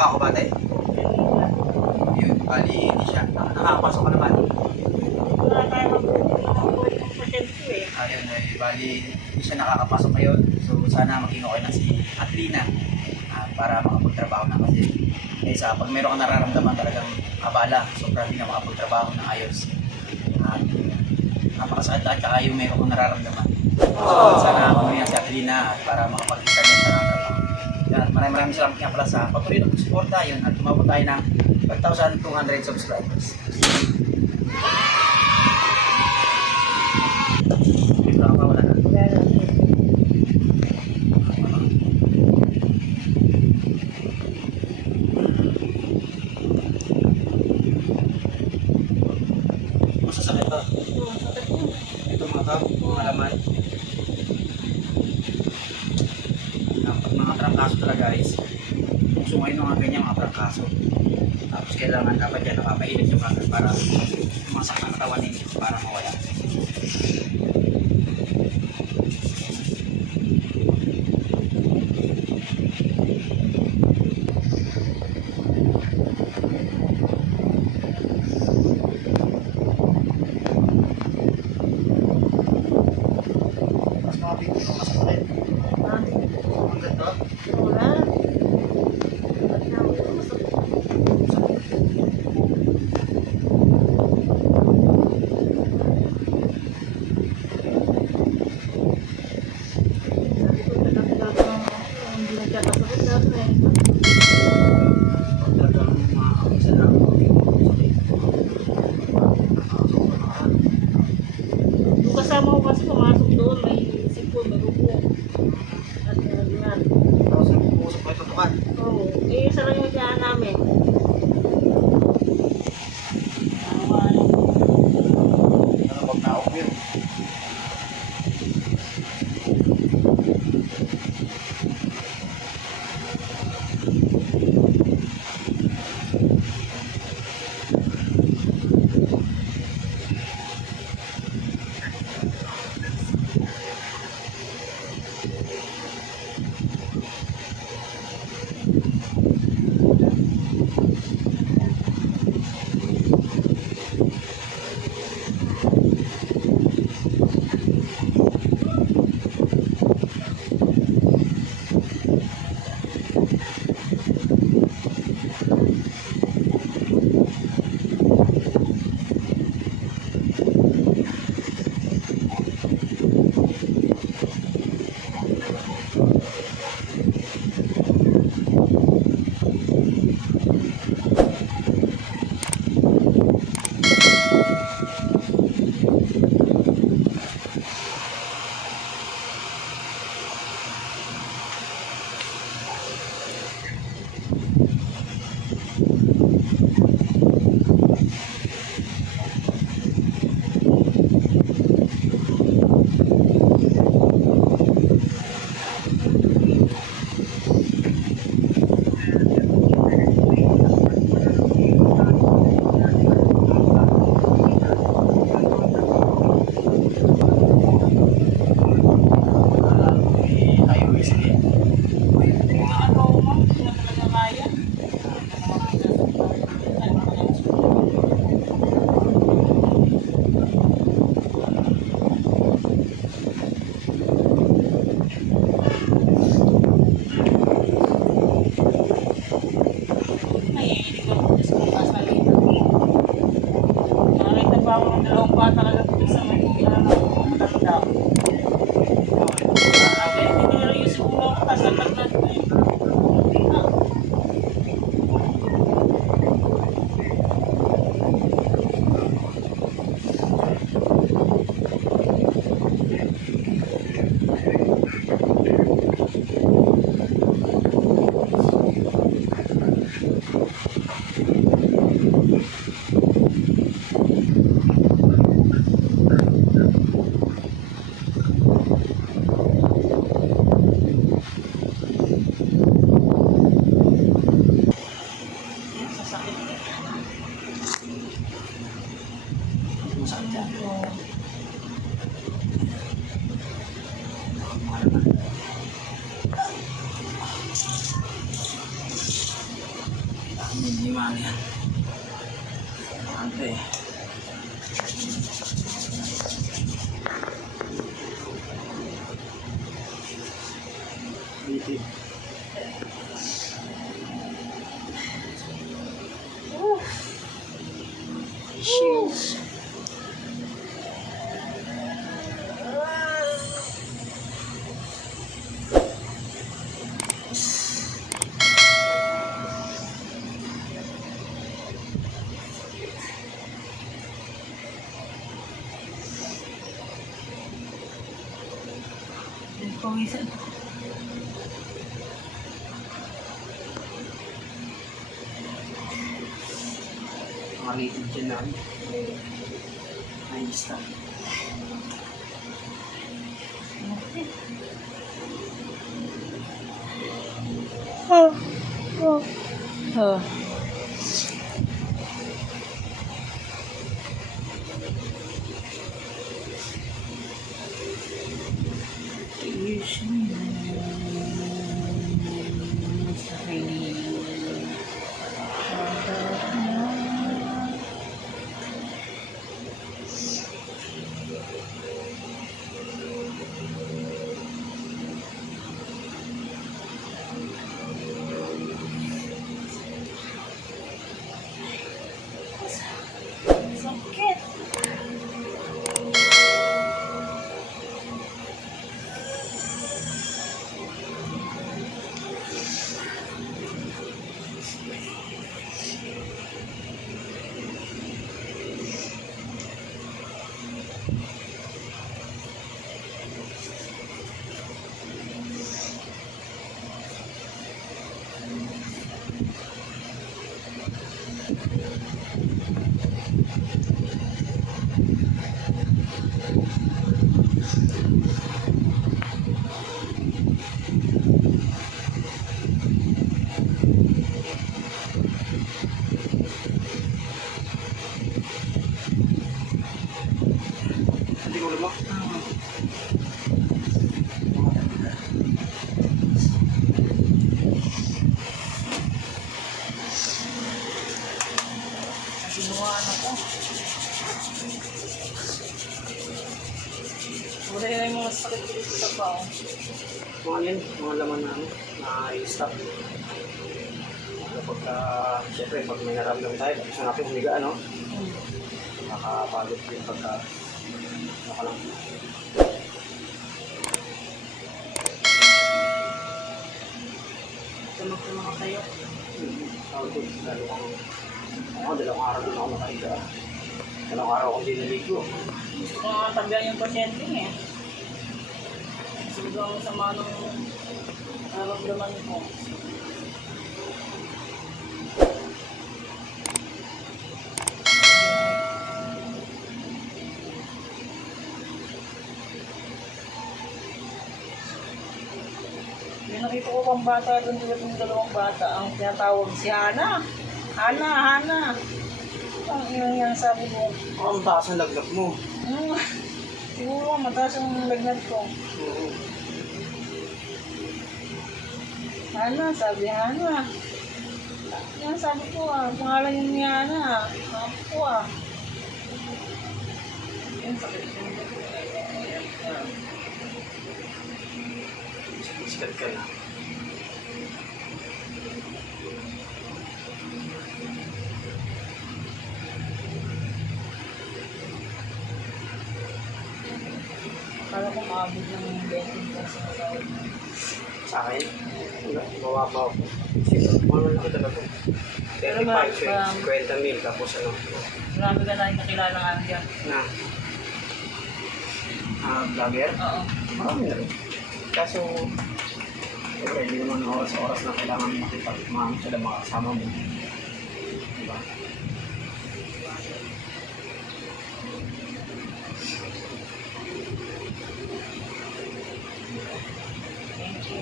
trabaho ba, te? Yun, bali, hindi siya. Nakakapasok ka naman. Wala tayo mag-avoid ng pasyente eh. Ayun, bali, hindi siya nakakapasok ngayon. So, sana maging okay na si Atlina para makapagtrabaho na kasi. Kaysa pag meron kang nararamdaman talagang abala, sobrang hindi na makapagtrabaho na ayos. At napakasakit at saka yung meron kang nararamdaman. So, sana mamaya si Atlina para makapag-isa niya sa trabaho. Yan, maraming salamat nga pala sa patuloy na pagsuporta yun at tumabot tayo ng 1,200 subscribers. Ito ako wala na. Masasakit ba? Ito mga tao, mga laman. Pag mga trangkaso talaga guys, gusto ngayon mga ganyan mga trangkaso. Tapos kailangan dapat yan napapainit yung kagat para masak ang katawan ninyo para mawala. Mas mga pito ng masakit. Ang ganito? Wala. Kasama ko kasi pumasok doon, may sipon, may upo. At yan. Tapos nagpupusok kayo tutukan. Oo. Eh, isa lang yung dyan namin. Ano pag na-off Hindi man yan. Ano eh. Bitid. Shoes. Pawisan. Mga litid dyan na. Ayos na. Oh. Sakit. Hindi ko alam mo. Sinuhaan ako. Wala na yung mga sakit dito sa pao. Mga yan, mga laman na na-stop. Kapag, syempre, pag may naramdaman tayo, gusto natin humiga, ano? Nakapagod yung pagka, ano lang. Tumag-tumaka kayo. Tawag ko, dalawang araw din ako nakahiga. Dalawang araw akong dinaligo. Gusto ko nga tabihan yung pasyente eh. Sobrang sama ng nararamdaman ko. Yung nakita ko pang bata doon, tulad ng dalawang bata, ang tinatawag si Hana. Hana. Ang yan sabi ko. Ang taas ang lagnat mo. Siguro mataas ang lagnat ko. Oo. Hana, sabi Hana. Yan sabi ko pangalan yun ni Hana. Sabi ko Yan sakit ko. Sikat ka na. Akala ko maabot ng 20 plus na tawag. Sa akin, bawa pa ako. Ano lang kita na to? Pero 35, 50 mil, tapos ano? Marami ka na yung nakilala nga dyan. Na? Vlogger? Oo. Marami na rin. Kaso, siyempre, hindi naman oras-oras na kailangan makipag-mami sila mga kasama mo. Diba?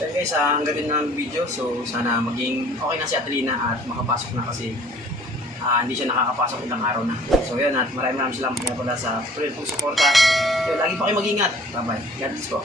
So guys, hanggang din ng video. So sana maging okay na si Adelina at makapasok na kasi hindi siya nakakapasok ilang araw na. So yun, at maraming salamat nga pala sa tuloy pong suporta. Yun, lagi pa kayo mag-ingat. Bye-bye. God bless po.